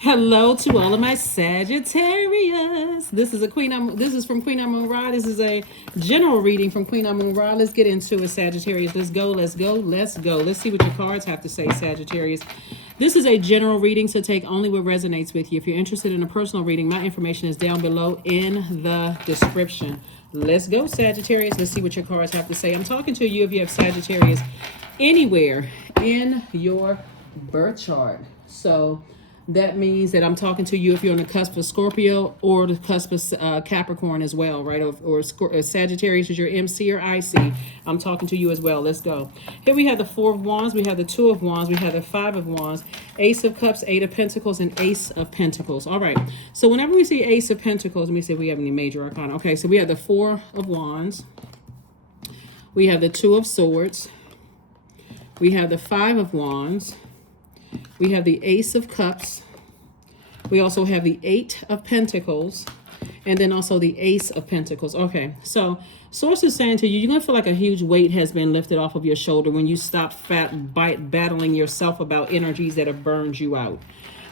Hello to all of my Sagittarius. This is from Queen Amun Ra. This is a general reading from Queen Amun Ra. Let's get into it, Sagittarius. Let's go. Let's go. Let's go. Let's see what your cards have to say, Sagittarius. This is a general reading, so take only what resonates with you. If you're interested in a personal reading, my information is down below in the description. Let's go, Sagittarius. Let's see what your cards have to say. I'm talking to you if you have Sagittarius anywhere in your birth chart. So that means that I'm talking to you if you're on the cusp of Scorpio or the cusp of Capricorn as well, right? Or Sagittarius is your MC or IC. I'm talking to you as well. Let's go. Here we have the Four of Wands. We have the Two of Wands. We have the Five of Wands, Ace of Cups, Eight of Pentacles, and Ace of Pentacles. All right. So whenever we see Ace of Pentacles, let me see if we have any major arcana. Okay, so we have the Four of Wands. We have the Two of Swords. We have the Five of Wands. We have the Ace of Cups. We also have the Eight of Pentacles. And then also the Ace of Pentacles. Okay, so Source is saying to you, you're going to feel like a huge weight has been lifted off of your shoulder when you stop battling yourself about energies that have burned you out.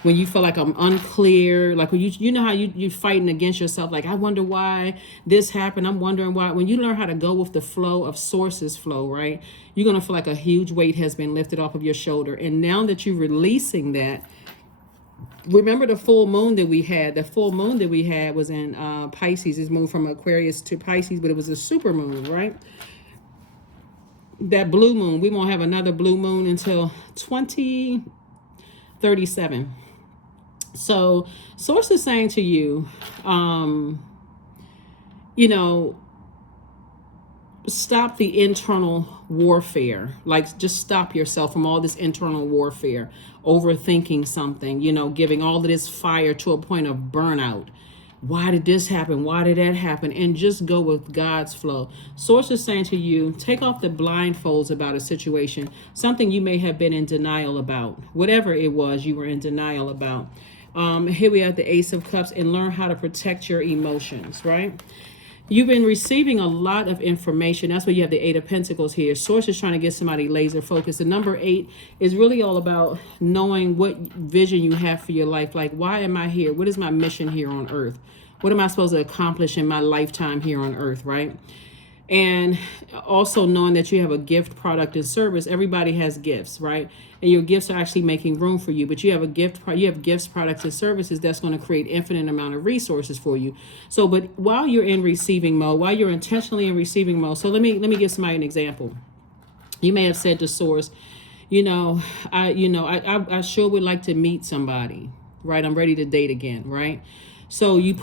When you feel like I'm unclear, like when you know how you're fighting against yourself, like I wonder why this happened, I'm wondering why. When you learn how to go with the flow of Source's flow, right, you're going to feel like a huge weight has been lifted off of your shoulder. And now that you're releasing that, remember the full moon that we had? The full moon that we had was in Pisces. It's moved from Aquarius to Pisces, but it was a super moon, right? That blue moon, we won't have another blue moon until 2037. So Source is saying to you, stop the internal warfare. Like, just stop yourself from all this internal warfare, overthinking something, giving all of this fire to a point of burnout. Why did this happen? Why did that happen? And just go with God's flow. Source is saying to you, take off the blindfolds about a situation, something you may have been in denial about. Whatever it was you were in denial about. Here we have the Ace of Cups, and learn how to protect your emotions, right? You've been receiving a lot of information. That's why you have the Eight of Pentacles here. Source is trying to get somebody laser focused. The number 8 is really all about knowing what vision you have for your life. Like, why am I here? What is my mission here on earth? What am I supposed to accomplish in my lifetime here on earth, right? And also knowing that you have a gift, product, and service. Everybody has gifts, right? And your gifts are actually making room for you. But you have you have gifts, products, and services that's going to create infinite amount of resources for you. So, but while you're in receiving mode, while you're intentionally in receiving mode, so let me give somebody an example. You may have said to Source, I sure would like to meet somebody, right? I'm ready to date again, right? So you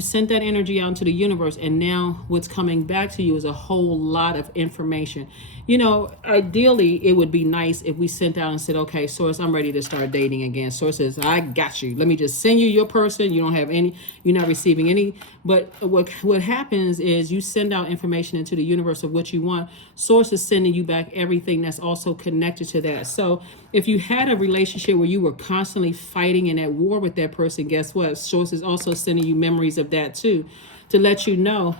sent that energy out into the universe, and now what's coming back to you is a whole lot of information. Ideally, it would be nice if we sent out and said, okay, Source, I'm ready to start dating again. Source says, I got you. Let me just send you your person. You don't have any, you're not receiving any. But what happens is you send out information into the universe of what you want. Source is sending you back everything that's also connected to that. So if you had a relationship where you were constantly fighting and at war with that person, guess what? Source is also sending you memories of that too, to let you know,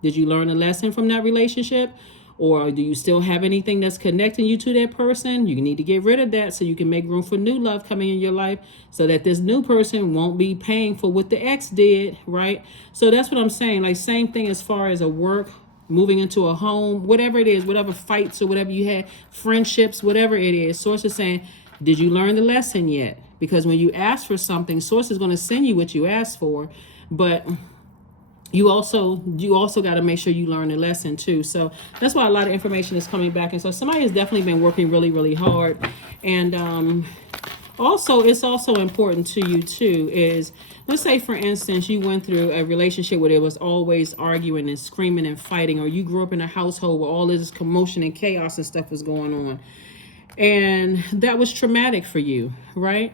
did you learn a lesson from that relationship? Or do you still have anything that's connecting you to that person? You need to get rid of that so you can make room for new love coming in your life, so that this new person won't be paying for what the ex did, right? So that's what I'm saying. Like, same thing as far as a work, moving into a home, whatever it is, whatever fights or whatever you had, friendships, whatever it is. Source is saying, did you learn the lesson yet? Because when you ask for something, Source is going to send you what you asked for, but you also got to make sure you learn the lesson too. So that's why a lot of information is coming back. And so somebody has definitely been working really, really hard. And also, it's also important to you too is, let's say, for instance, you went through a relationship where there was always arguing and screaming and fighting, or you grew up in a household where all this commotion and chaos and stuff was going on. And that was traumatic for you, right?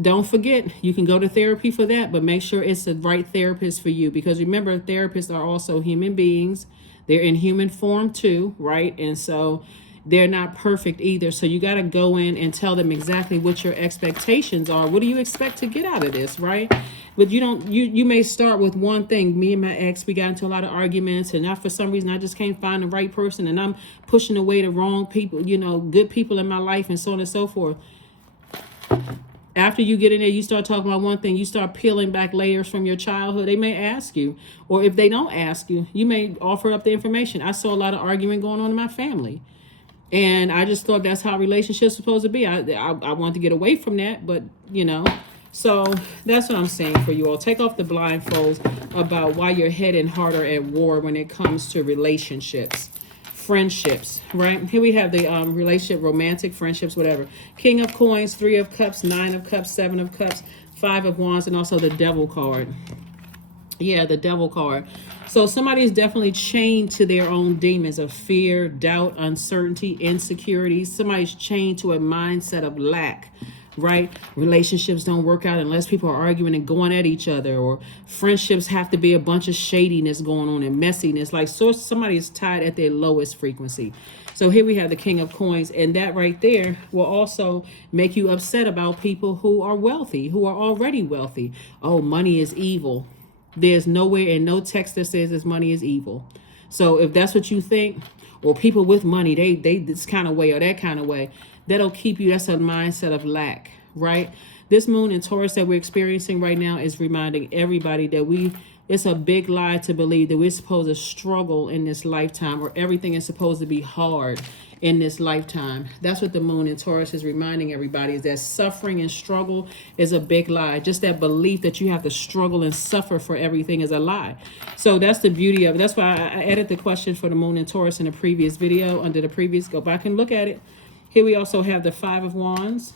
Don't forget, you can go to therapy for that, but make sure it's the right therapist for you. Because remember, therapists are also human beings. They're in human form too, right? And so they're not perfect either. So you got to go in and tell them exactly what your expectations are. What do you expect to get out of this, right? But you may start with one thing. Me and my ex, we got into a lot of arguments, and for some reason I just can't find the right person, and I'm pushing away the wrong people, good people in my life, and so on and so forth. After you get in there, you start talking about one thing, you start peeling back layers from your childhood. They may ask you, or if they don't ask you, you may offer up the information. I saw a lot of arguing going on in my family. And I just thought that's how relationships are supposed to be. I want to get away from that, but you know. So that's what I'm saying for you all. Take off the blindfolds about why your head and heart are at war when it comes to relationships, friendships, right? Here we have the relationship, romantic, friendships, whatever. King of Coins, 3 of Cups, 9 of Cups, 7 of Cups, 5 of Wands, and also the Devil card. Yeah, the Devil card. So somebody is definitely chained to their own demons of fear, doubt, uncertainty, insecurity. Somebody's chained to a mindset of lack, right? Relationships don't work out unless people are arguing and going at each other, or friendships have to be a bunch of shadiness going on and messiness. Like, so somebody is tied at their lowest frequency. So here we have the King of Coins, and that right there will also make you upset about people who are wealthy, who are already wealthy. Oh, money is evil. There's nowhere in no text that says this money is evil. So if that's what you think, or people with money, they this kind of way or that kind of way, that'll keep you. That's a mindset of lack, right? This moon in Taurus that we're experiencing right now is reminding everybody that it's a big lie to believe that we're supposed to struggle in this lifetime, or everything is supposed to be hard in this lifetime. That's what the moon in Taurus is reminding everybody, is that suffering and struggle is a big lie. Just that belief that you have to struggle and suffer for everything is a lie. So that's the beauty of it. That's why I added the question for the moon in Taurus in the previous video, under the previous, go back and look at it. Here we also have the 5 of Wands.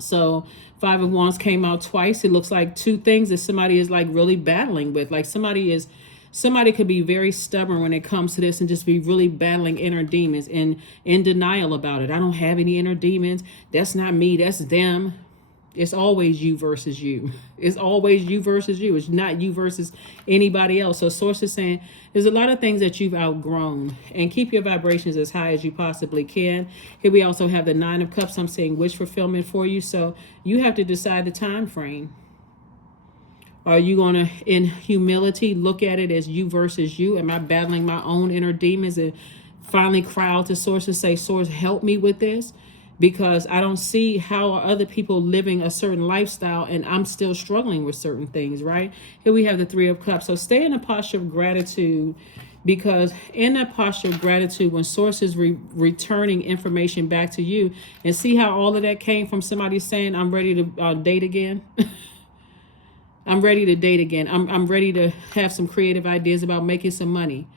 So 5 of Wands came out twice. It looks like two things that somebody is like really battling with. Like somebody could be very stubborn when it comes to this and just be really battling inner demons and in denial about it. I don't have any inner demons. That's not me. That's them. It's always you versus you. It's always you versus you. It's not you versus anybody else. So Source is saying there's a lot of things that you've outgrown, and keep your vibrations as high as you possibly can. Here we also have the 9 of Cups. I'm saying wish fulfillment for you. So you have to decide the time frame. Are you going to, in humility, look at it as you versus you? Am I battling my own inner demons and finally cry out to Source and say, Source, help me with this? Because I don't see how are other people living a certain lifestyle and I'm still struggling with certain things, right? Here we have the 3 of Cups. So stay in a posture of gratitude, because in that posture of gratitude, when Source is returning information back to you, and see how all of that came from somebody saying, I'm ready to date again. I'm ready to date again. I'm ready to have some creative ideas about making some money.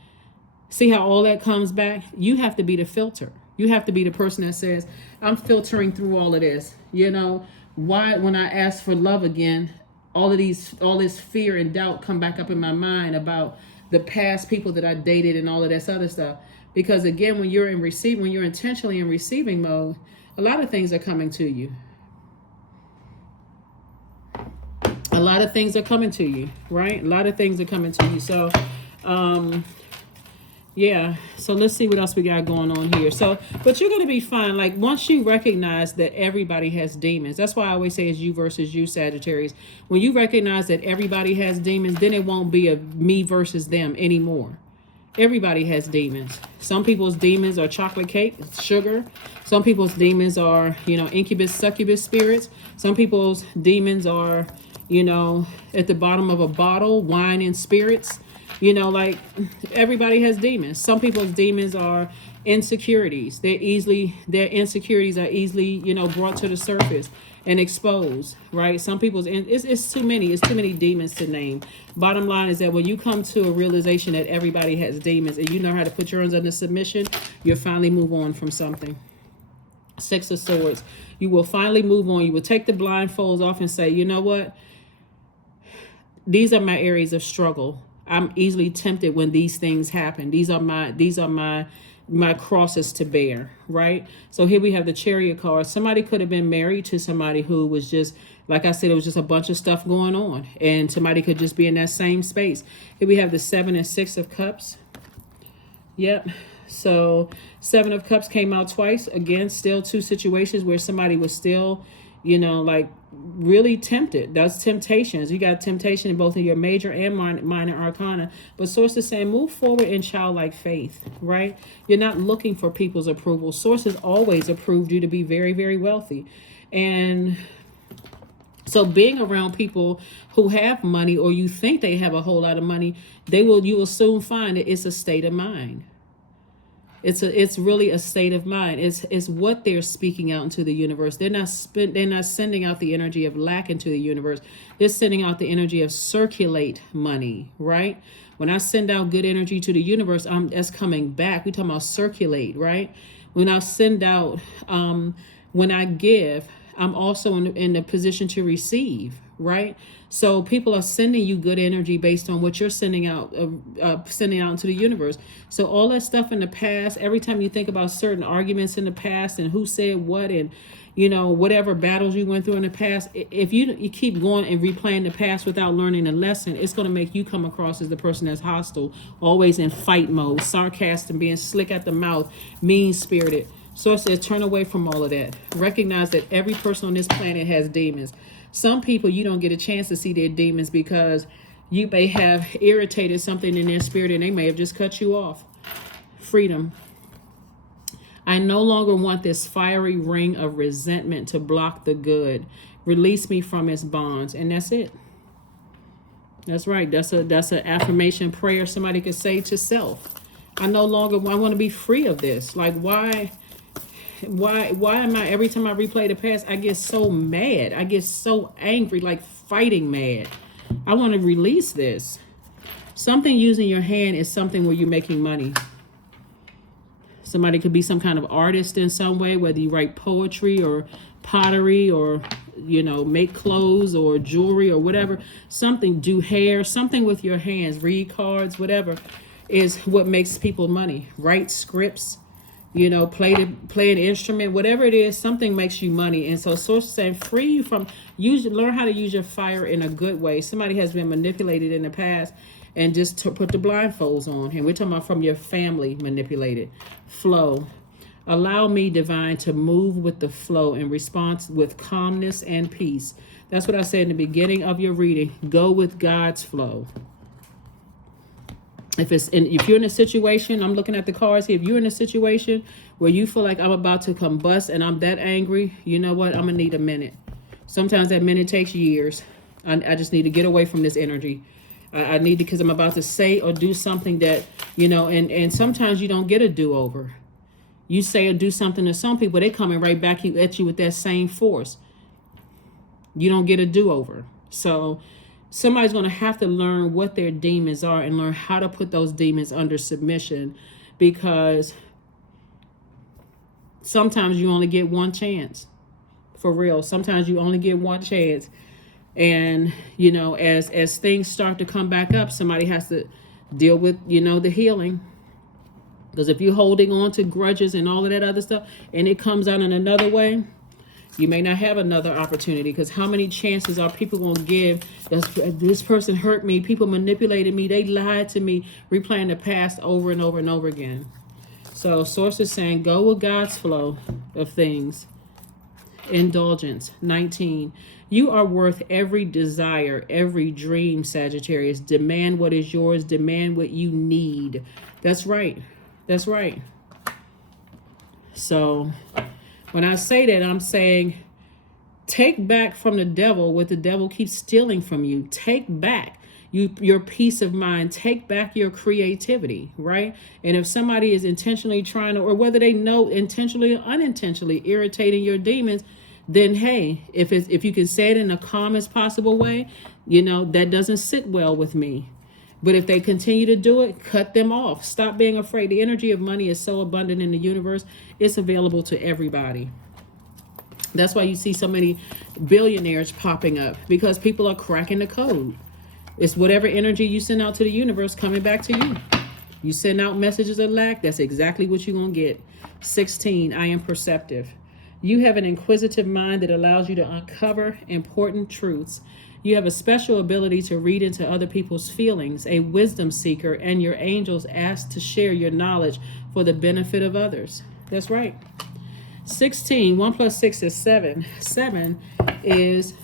See how all that comes back? You have to be the filter. You have to be the person that says, I'm filtering through all of this. You know, why when I ask for love again, all this fear and doubt come back up in my mind about the past people that I dated and all of this other stuff. Because again, when you're intentionally in receiving mode, a lot of things are coming to you. A lot of things are coming to you, right? A lot of things are coming to you. So, yeah. So let's see what else we got going on here. So, but you're going to be fine. Like, once you recognize that everybody has demons, that's why I always say it's you versus you, Sagittarius. When you recognize that everybody has demons, then it won't be a me versus them anymore. Everybody has demons. Some people's demons are chocolate cake, sugar. Some people's demons are, incubus, succubus spirits. Some people's demons are, at the bottom of a bottle, wine and spirits. Like, everybody has demons. Some people's demons are insecurities. Their insecurities are easily, brought to the surface and exposed, right? Some people's, it's too many demons to name. Bottom line is that when you come to a realization that everybody has demons and you know how to put yours under submission, you'll finally move on from something. 6 of Swords. You will finally move on. You will take the blindfolds off and say, you know what? These are my areas of struggle. I'm easily tempted when these things happen. These are my crosses to bear, right? So here we have the Chariot card. Somebody could have been married to somebody who was just, like I said, it was just a bunch of stuff going on, and somebody could just be in that same space. Here we have the 7 and 6 of Cups. Yep. So 7 of Cups came out twice. Again, still two situations where somebody was still, like really tempted. That's temptations. You got temptation in both of your major and minor arcana. But Source is saying move forward in childlike faith, right? You're not looking for people's approval. Source has always approved you to be very, very wealthy. And So being around people who have money, or you think they have a whole lot of money, you will soon find that it's a state of mind. It's really a state of mind. It's what they're speaking out into the universe. They're not sending out the energy of lack into the universe. They're sending out the energy of circulate money, right? When I send out good energy to the universe, that's coming back. We're talking about circulate, right? When I send out, when I give, I'm also in the position to receive, right? So people are sending you good energy based on what you're sending out into the universe. So all that stuff in the past, every time you think about certain arguments in the past and who said what, and whatever battles you went through in the past, if you keep going and replaying the past without learning a lesson, it's going to make you come across as the person that's hostile, always in fight mode, sarcastic, being slick at the mouth, mean-spirited. So it says turn away from all of that. Recognize that every person on this planet has demons. Some people, you don't get a chance to see their demons because you may have irritated something in their spirit and they may have just cut you off. Freedom. I no longer want this fiery ring of resentment to block the good. Release me from its bonds. And that's it. That's right. That's an affirmation prayer somebody could say to self. I want to be free of this. Like, why am I, every time I replay the past, I get so mad. I get so angry, like fighting mad. I want to release this. Something using your hand is something where you're making money. Somebody could be some kind of artist in some way, whether you write poetry or pottery or, make clothes or jewelry or whatever. Something, do hair, something with your hands, read cards, whatever, is what makes people money. Write scripts. Play an instrument, whatever it is, something makes you money. And so source is saying free you from, learn how to use your fire in a good way. Somebody has been manipulated in the past and just put the blindfolds on. And we're talking about from your family manipulated. Flow. Allow me, divine, to move with the flow in response with calmness and peace. That's what I said in the beginning of your reading. Go with God's flow. If you're in a situation, I'm looking at the cards here. If you're in a situation where you feel like I'm about to combust and I'm that angry, you know what? I'm going to need a minute. Sometimes that minute takes years. I just need to get away from this energy. I need to, because I'm about to say or do something that, and sometimes you don't get a do-over. You say or do something to some people, they coming right back at you with that same force. You don't get a do-over. So somebody's going to have to learn what their demons are and learn how to put those demons under submission, because sometimes you only get one chance. For real. Sometimes you only get one chance. And, as things start to come back up, somebody has to deal with, the healing. Because if you're holding on to grudges and all of that other stuff and it comes out in another way, you may not have another opportunity, because how many chances are people going to give? This person hurt me. People manipulated me. They lied to me. Replaying the past over and over and over again. So source is saying, go with God's flow of things. Indulgence. 19. You are worth every desire, every dream, Sagittarius. Demand what is yours. Demand what you need. That's right. That's right. So when I say that, I'm saying take back from the devil what the devil keeps stealing from you. Take back your peace of mind. Take back your creativity, right? And if somebody is intentionally trying to, or whether they know intentionally or unintentionally irritating your demons, then hey, if you can say it in the calmest possible way, that doesn't sit well with me. But if they continue to do it, cut them off. Stop being afraid. The energy of money is so abundant in the universe. It's available to everybody. That's why you see so many billionaires popping up, because people are cracking the code. It's whatever energy you send out to the universe coming back to you. You send out messages of lack, that's exactly what you're going to get. 16, I am perceptive. You have an inquisitive mind that allows you to uncover important truths. You have a special ability to read into other people's feelings, a wisdom seeker, and your angels ask to share your knowledge for the benefit of others. That's right. 16, 1 plus 6 is 7. 7 is,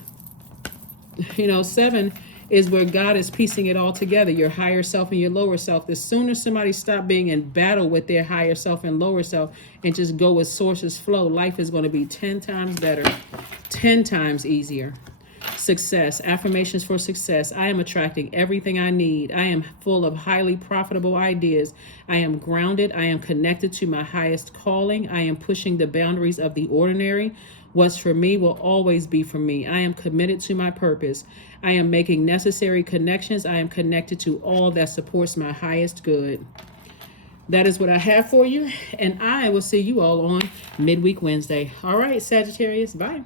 7 is where God is piecing it all together, your higher self and your lower self. The sooner somebody stop being in battle with their higher self and lower self and just go with source's flow, life is going to be 10 times better, 10 times easier. Success. Affirmations for success. I am attracting everything I need. I am full of highly profitable ideas. I am grounded. I am connected to my highest calling. I am pushing the boundaries of the ordinary. What's for me will always be for me. I am committed to my purpose. I am making necessary connections. I am connected to all that supports my highest good. That is what I have for you, and I will see you all on Midweek Wednesday. All right, Sagittarius, bye.